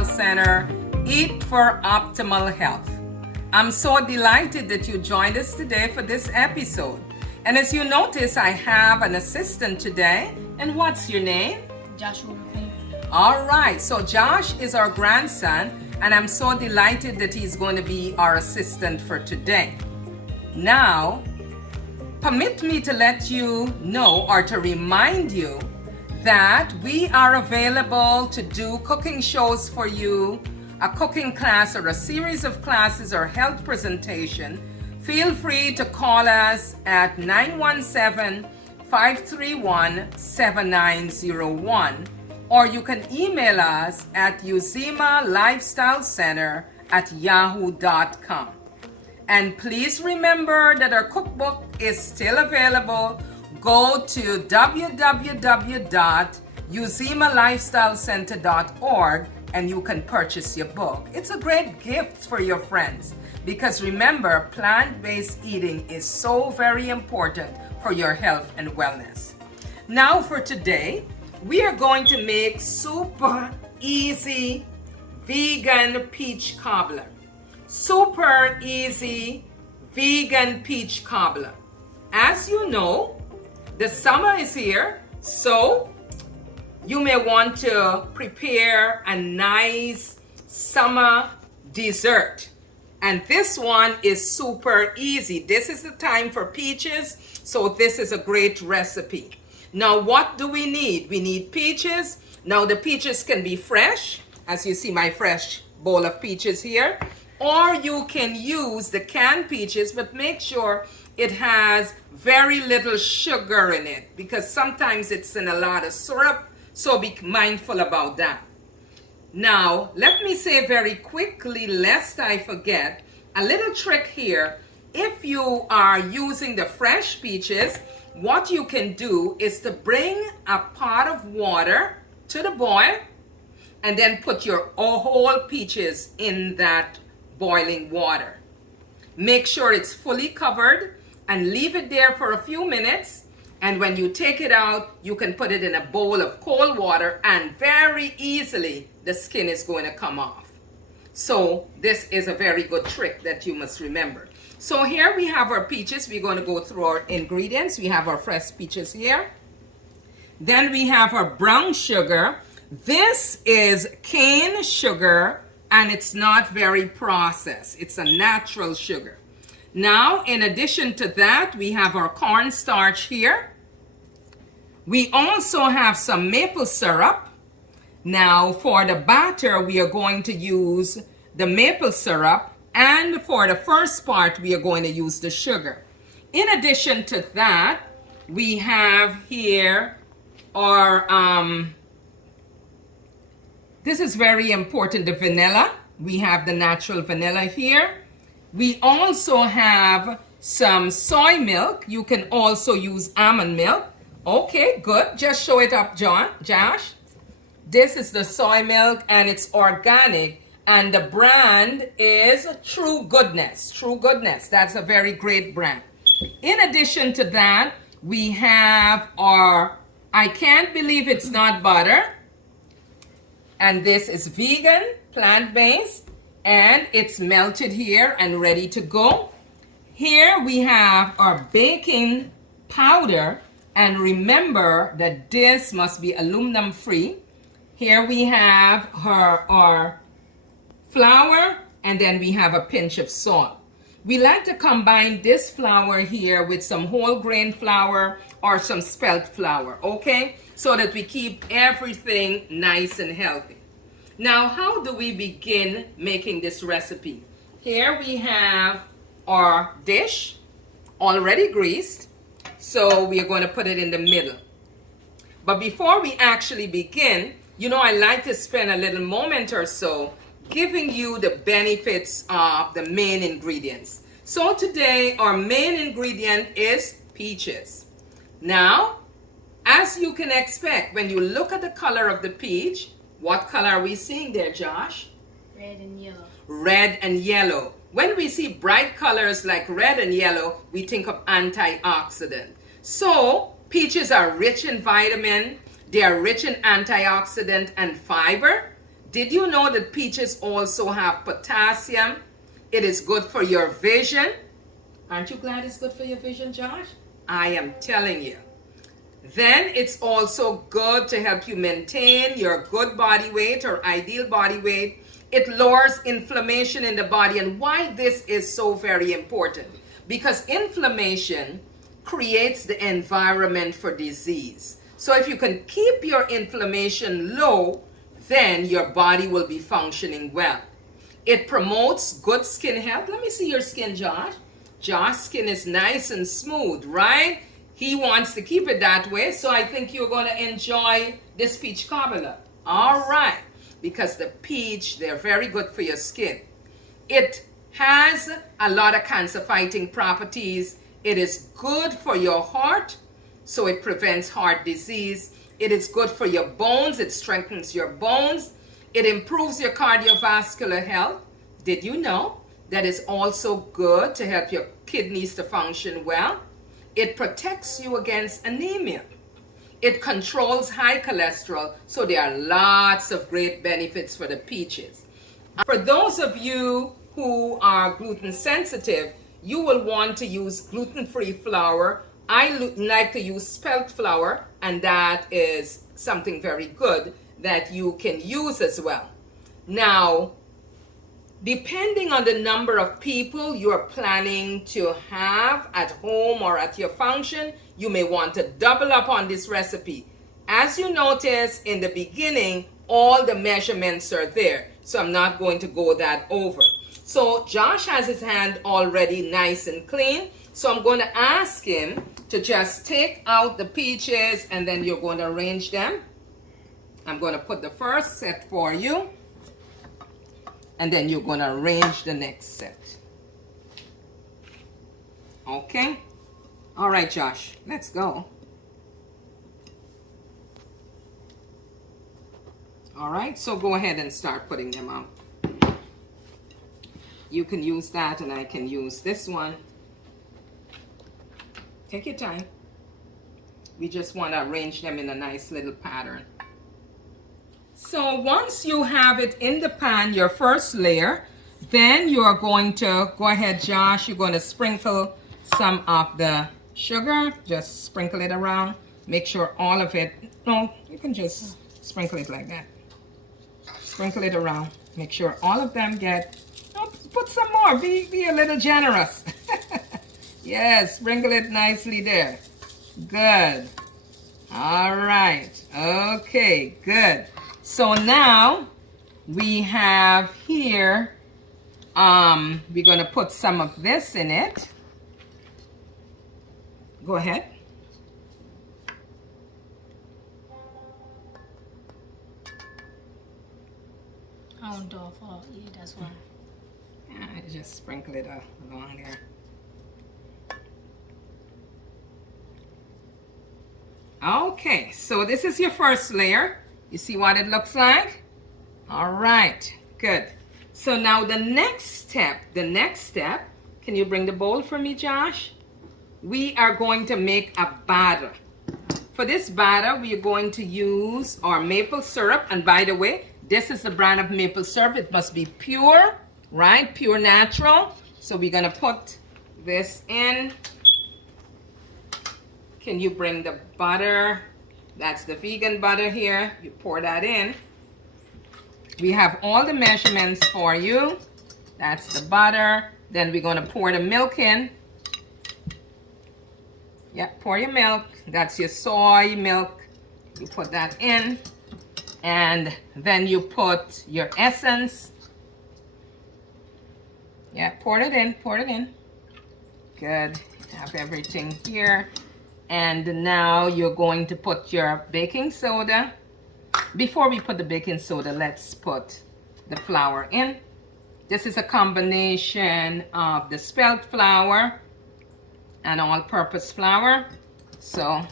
Lifestyle Center, Eat for Optimal Health. I'm so delighted that you joined us today for this episode. And as you notice, I have an assistant today. And what's your name? Joshua. All right, so Josh is our grandson, and I'm so delighted that he's going to be our assistant for today. Now, permit me to let you know or to remind you that we are available to do cooking shows for you, a cooking class or a series of classes or health presentation. Feel free to call us at 917-531-7901, or you can email us at uzimalifestylecenter@yahoo.com. And please remember that our cookbook is still available. Go to www.uzimalifestylecenter.org and you can purchase your book. It's a great gift for your friends because remember, plant-based eating is so very important for your health and wellness. Now for today, we are going to make super easy vegan peach cobbler. Super easy vegan peach cobbler. As you know, the summer is here, so you may want to prepare a nice summer dessert. And this one is super easy. This is the time for peaches, so this is a great recipe. Now, what do we need? We need peaches. Now, the peaches can be fresh, as you see my fresh bowl of peaches here, or you can use the canned peaches, but make sure it has very little sugar in it because sometimes it's in a lot of syrup, so be mindful about that. Now, let me say very quickly, lest I forget, a little trick here. If you are using the fresh peaches, what you can do is to bring a pot of water to the boil and then put your whole peaches in that boiling water. Make sure it's fully covered and leave it there for a few minutes. And when you take it out, you can put it in a bowl of cold water and very easily the skin is going to come off. So this is a very good trick that you must remember. So here we have our peaches. We're going to go through our ingredients. We have our fresh peaches here. Then we have our brown sugar. This is cane sugar and it's not very processed. It's a natural sugar. Now, in addition to that, we have our cornstarch here. We also have some maple syrup. Now, for the batter, we are going to use the maple syrup, and for the first part, we are going to use the sugar. In addition to that, we have here our, this is very important, the vanilla. We have the natural vanilla here. We also have some soy milk. You can also use almond milk. Okay, good. Just show it up, Josh. This is the soy milk and it's organic. And the brand is True Goodness. True Goodness. That's a very great brand. In addition to that, we have our, I can't believe it's not butter. And this is vegan, plant-based. And it's melted here and ready to go. Here we have our baking powder, and remember that this must be aluminum free. Here we have our flour, and then we have a pinch of salt. We like to combine this flour here with some whole grain flour or some spelt flour, okay? So that we keep everything nice and healthy. Now, how do we begin making this recipe? Here we have our dish already greased, so we are going to put it in the middle. But before we actually begin, you know, I like to spend a little moment or so giving you the benefits of the main ingredients. So today, our main ingredient is peaches. Now, as you can expect, when you look at the color of the peach, what color are we seeing there, Josh? Red and yellow. Red and yellow. When we see bright colors like red and yellow, we think of antioxidant. So, peaches are rich in vitamin, they are rich in antioxidant and fiber. Did you know that peaches also have potassium? It is good for your vision. Aren't you glad it's good for your vision, Josh? I am telling you. Then it's also good to help you maintain your good body weight or ideal body weight. It lowers inflammation in the body. And why this is so very important? Because inflammation creates the environment for disease. So if you can keep your inflammation low, then your body will be functioning well. It promotes good skin health. Let me see your skin, Josh. Josh's skin is nice and smooth, right? He wants to keep it that way, so I think you're going to enjoy this peach cobbler. All right, because the peach, they're very good for your skin. It has a lot of cancer-fighting properties. It is good for your heart, so it prevents heart disease. It is good for your bones. It strengthens your bones. It improves your cardiovascular health. Did you know that it's also good to help your kidneys to function well? It protects you against anemia. It controls high cholesterol, so there are lots of great benefits for the peaches. For those of you who are gluten sensitive, you will want to use gluten-free flour. I like to use spelt flour, and that is something very good that you can use as well. Now, depending on the number of people you're planning to have at home or at your function, you may want to double up on this recipe. As you notice in the beginning, all the measurements are there, so I'm not going to go that over. So Josh has his hand already nice and clean, so I'm going to ask him to just take out the peaches, and then you're going to arrange them. I'm going to put the first set for you, and then you're going to arrange the next set. Okay? All right, Josh, let's go. All right, so go ahead and start putting them out. You can use that, and I can use this one. Take your time. We just want to arrange them in a nice little pattern. So once you have it in the pan, your first layer, then you are going to go ahead, Josh, you're going to sprinkle some of the sugar. Just sprinkle it around. Make sure all of it, no, you can just sprinkle it like that. Sprinkle it around. Make sure all of them get, oh, put some more, be a little generous. Yes, sprinkle it nicely there. Good. All right. Okay, good. So now we have here, we're going to put some of this in it. Go ahead. I don't know for you, that's why. Yeah, just sprinkle it along there. Okay, so this is your first layer. You see what it looks like? All right, good. So now the next step, can you bring the bowl for me, Josh? We are going to make a batter. For this batter, we are going to use our maple syrup. And by the way, this is the brand of maple syrup. It must be pure, right? Pure natural. So we're going to put this in. Can you bring the butter? That's the vegan butter here. You pour that in. We have all the measurements for you. That's the butter. Then we're going to pour the milk in. Yep, pour your milk. That's your soy milk. You put that in. And then you put your essence. Yeah, pour it in, pour it in. Good. Have everything here. And now you're going to put your baking soda. Before we put the baking soda, let's put the flour in. This is a combination of the spelt flour and all-purpose flour. So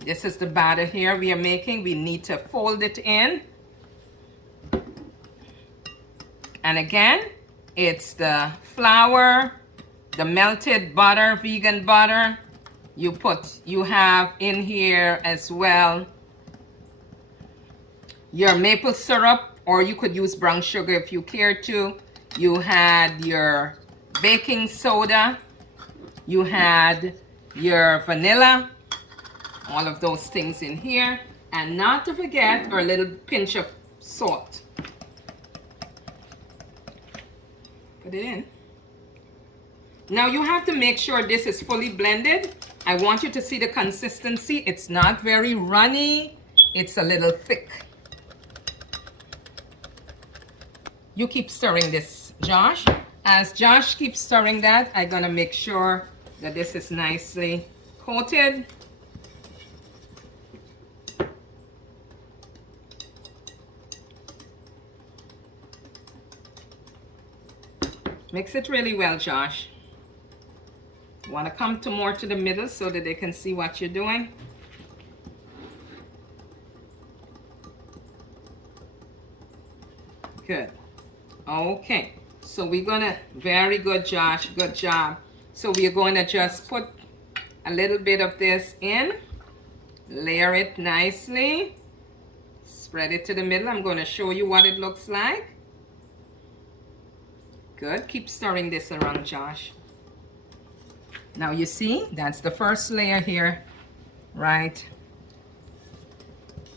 this is the batter here we are making. We need to fold it in. And again, it's the flour, the melted butter, vegan butter. You have in here as well your maple syrup, or you could use brown sugar if you care to. You had your baking soda. You had your vanilla. All of those things in here. And not to forget our little pinch of salt. Put it in. Now you have to make sure this is fully blended. I want you to see the consistency. It's not very runny. It's a little thick. You keep stirring this, Josh. As Josh keeps stirring that, I'm gonna make sure that this is nicely coated. Mix it really well, Josh. You want to come more to the middle so that they can see what you're doing. Good. Okay. So we're going to, very good, Josh. Good job. So we're going to just put a little bit of this in. Layer it nicely. Spread it to the middle. I'm going to show you what it looks like. Good. Keep stirring this around, Josh. Now you see, that's the first layer here, right?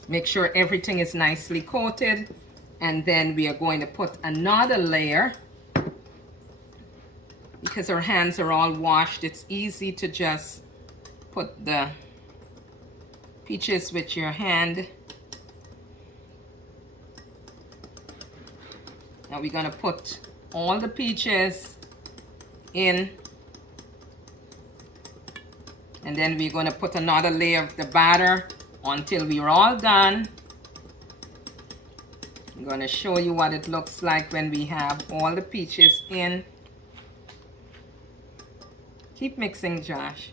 Make sure everything is nicely coated. And then we are going to put another layer. Because our hands are all washed, it's easy to just put the peaches with your hand. Now we're going to put all the peaches in, and then we're going to put another layer of the batter until we're all done. I'm going to show you what it looks like when we have all the peaches in. Keep mixing, Josh.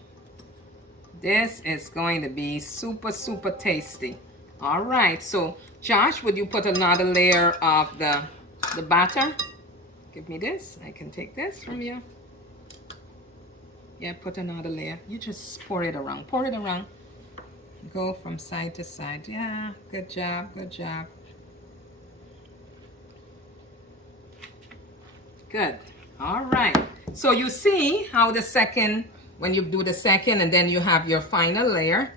This is going to be super, super tasty. All right, so Josh, would you put another layer of the batter? Give me this. I can take this from you. Yeah, put another layer. You just pour it around. Pour it around. Go from side to side. Yeah, good job. Good job. Good. All right. So you see how the second, when you do the second and then you have your final layer.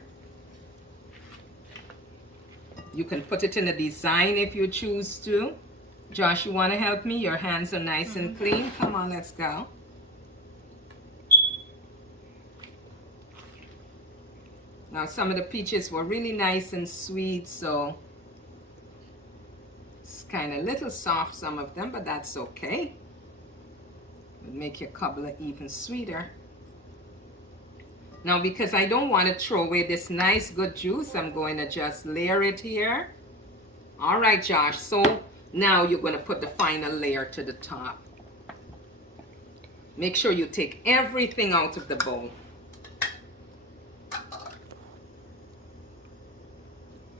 You can put it in a design if you choose to. Josh, you want to help me? Your hands are nice and clean. Come on, let's go. Now, some of the peaches were really nice and sweet, so it's kind of a little soft, some of them, but that's okay. It'll make your cobbler even sweeter. Now, because I don't want to throw away this nice, good juice, I'm going to just layer it here. All right, Josh, so now you're going to put the final layer to the top. Make sure you take everything out of the bowl.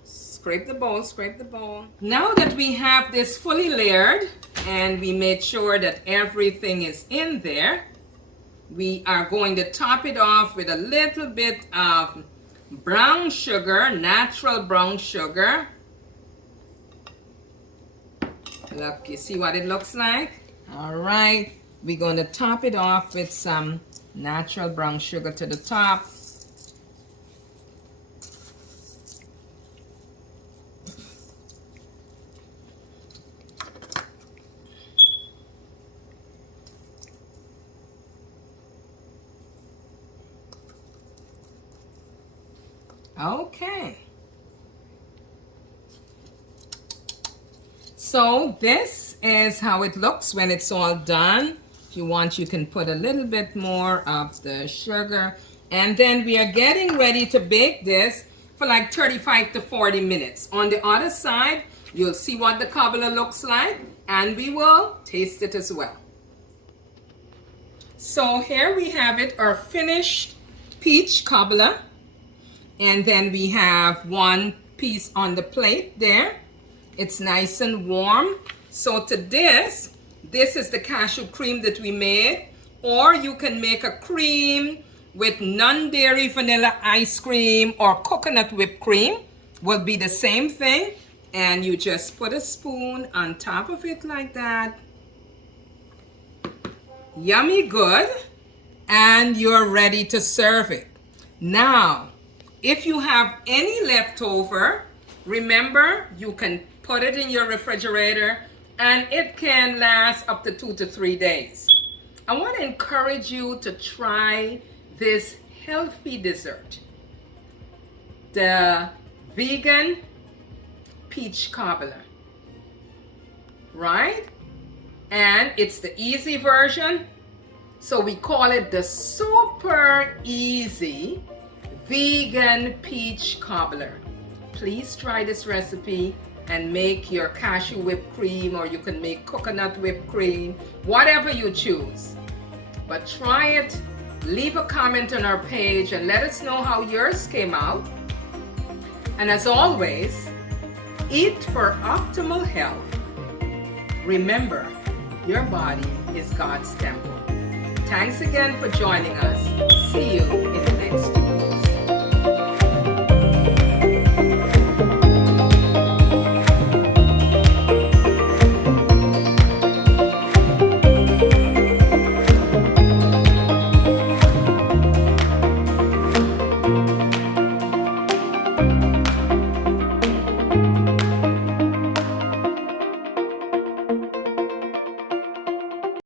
Scrape the bowl, scrape the bowl. Now that we have this fully layered and we made sure that everything is in there, we are going to top it off with a little bit of brown sugar, natural brown sugar. Look, you see what it looks like? All right, we're going to top it off with some natural brown sugar to the top. Okay. So this is how it looks when it's all done. If you want, you can put a little bit more of the sugar. And then we are getting ready to bake this for like 35 to 40 minutes. On the other side, you'll see what the cobbler looks like, and we will taste it as well. So here we have it, our finished peach cobbler. And then we have one piece on the plate there. It's nice and warm. So to this is the cashew cream that we made. Or you can make a cream with non-dairy vanilla ice cream or coconut whipped cream. Will be the same thing. And you just put a spoon on top of it like that. Yummy good. And you're ready to serve it. Now, if you have any leftover, remember you can put it in your refrigerator and it can last up to 2 to 3 days. I want to encourage you to try this healthy dessert, the vegan peach cobbler, right? And it's the easy version, so we call it the super easy vegan peach cobbler. Please try this recipe and make your cashew whipped cream, or you can make coconut whipped cream, whatever you choose. But try it, leave a comment on our page and let us know how yours came out. And as always, eat for optimal health. Remember, your body is God's temple. Thanks again for joining us. See you